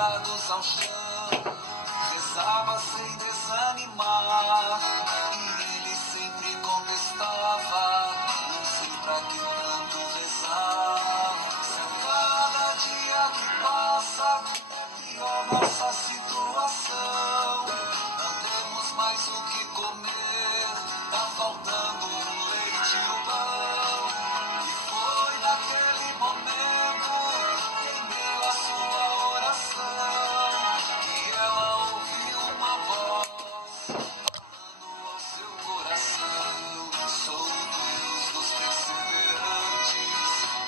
jogados ao chão, rezava sem desanimar, e ele sempre contestava, não sei pra que tanto rezar. Se a cada dia que passa é pior nossa situação, não temos mais o que comer, tá faltando o leite e o pão. E foi naquele momento, em meio à sua oração, que ela ouviu uma voz falando ao seu coração: sou o Deus dos perseverantes,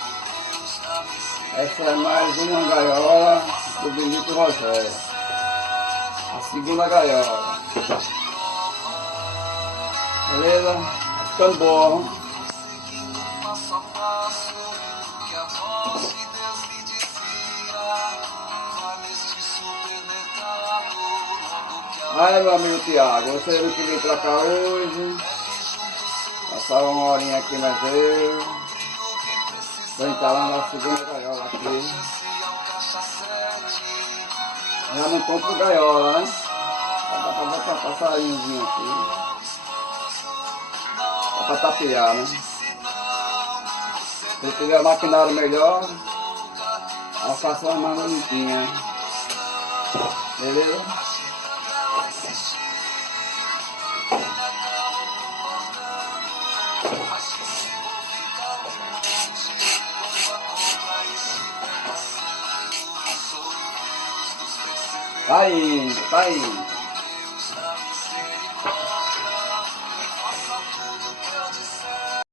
o Deus da misericórdia. Essa é mais uma gaiola do Benito Rogério. A segunda gaiola. Beleza? Tá ficando boa. Seguindo passo a passo, que a voz de Deus lhe dizia: vá neste supermercado, logo que a Aí, meu amigo Tiago, você não queria vir pra cá hoje. Passar uma horinha aqui, mas eu vou entrar lá na segunda gaiola aqui. Já não compro gaiola, né? Dá pra botar um passarinhozinho aqui. Dá pra tapear, né? Se eu tiver maquinário melhor, eu faço uma mais bonitinha. Beleza? Tá indo, tá indo.